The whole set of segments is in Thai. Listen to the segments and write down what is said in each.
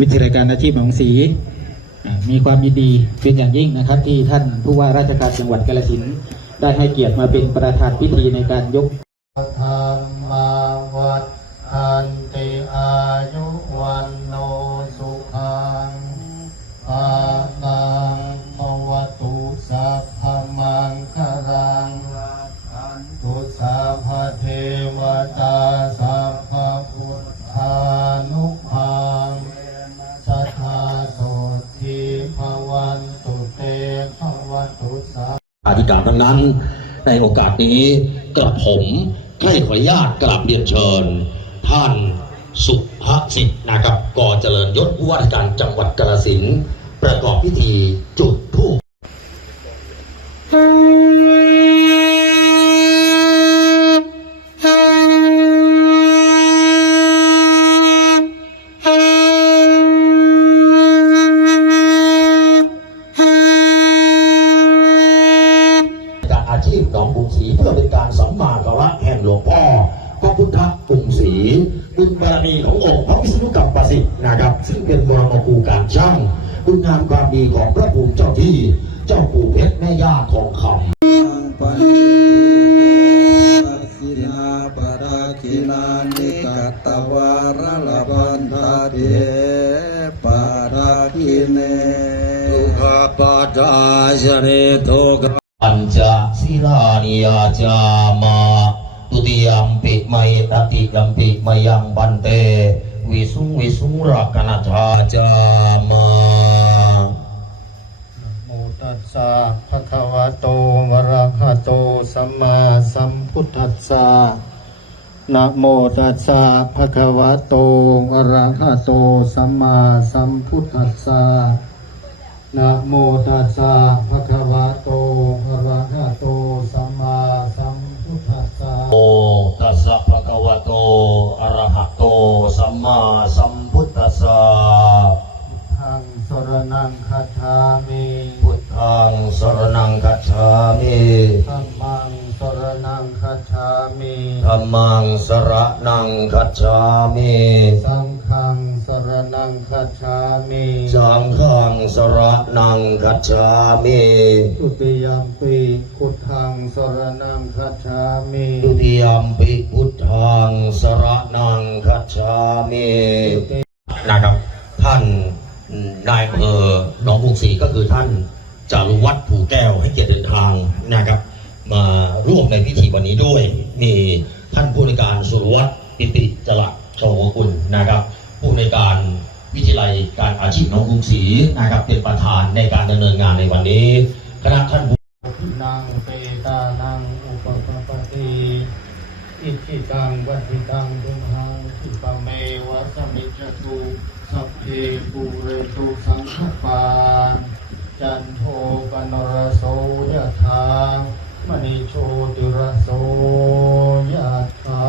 วิทยาการอาชีพของสีมีความยินดีเป็นอย่างยิ่งนะครับ ที่ท่านผู้ว่าราชการจังหวัดกาฬสินธุ์ได้ให้เกียรติมาเป็นประธานพิธีในการยก อธิการทั้งนั้น ในโอกาสนี้กระผมให้ขออนุญาตกราบเรียนเชิญ ท่านสุภสิทธิ์นะครับก่อเจริญยศผู้ว่าราชการจังหวัดกาฬสินธุ์ประกอบพิธีจุดธูป ชีพหนองกรุงศรีเพื่อเป็นการสัมมาการะแห่งหลวงพ่อพระพุทธกรุงศรีบุญบารมีขององค์พระวิษณุกรรมประสิทธิ์นะครับ ซึ่งเป็นบรมครูการช่างคุณงามความดีของพระภูมิเจ้าที่ เจ้าปู่เพชรแม่ย่าทองคำปัญสินาปราคินานิกัตตวารลพันธาเทปาราคิเนข้าปาจาชเนโทก ปัญจศีลานิยาจามาตุติยมปิไมตติยมปิมยังบันเตวิสุงวิสุงรักนัทาจามาโมตัสสะภะคะวะโตวะระหะโตสัมมาสัมพุทธัสสะนะโมตัสสะภะคะวะโตวะระหะโต สัมมาสัมพุทธัสสะนะโมตัสสะภ รนังคัจฉามิพุทธังสรณังคัจฉามิธัมมังสรนังคัจฉามิธัมมังสรณังคัจฉามิสังฆังสรนังคัจฉามิสังฆังสรณังคัจฉามิทุติยมปีพุทธังสรนังคัจฉามิทุติยมปิพุทธังสรณังคัจฉามินะครับท่าน นายอำเภอหนองกรุงศรีก็คือท่านจารุวัฒน์ผูแก้วให้เกียรติเดินทางนะครับ มาร่วมในพิธีวันนี้ด้วย มีท่านผู้ในการสุรวัตรปิติจระโชวกุลนะครับ ผู้ในการวิทยาลัยการอาชีพหนองกรุงศรีนะครับ เป็นประธานในการดำเนินงานในวันนี้คณะท่านผู้นางเปตานังอุปปปติอิทิตังวัติตังตุมหังอิปเมวะสมิจจตุสั ปูเรตุสังขปา จันโทปนรโสยะถามณิโชติรโสยะถา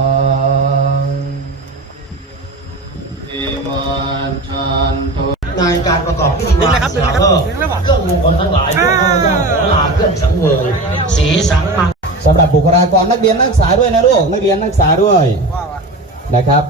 เอวันจันโตในการประกอบพิธีวางสาเพิ่มเครื่องมงคลทั้งหลายพวกข้าพเจ้าขอลาเครื่องสังเวยสีสังมังสำหรับบุคลากรนักเรียนนักศึกษาด้วยนะลูกนักเรียนนักศึกษาด้วยนะครับ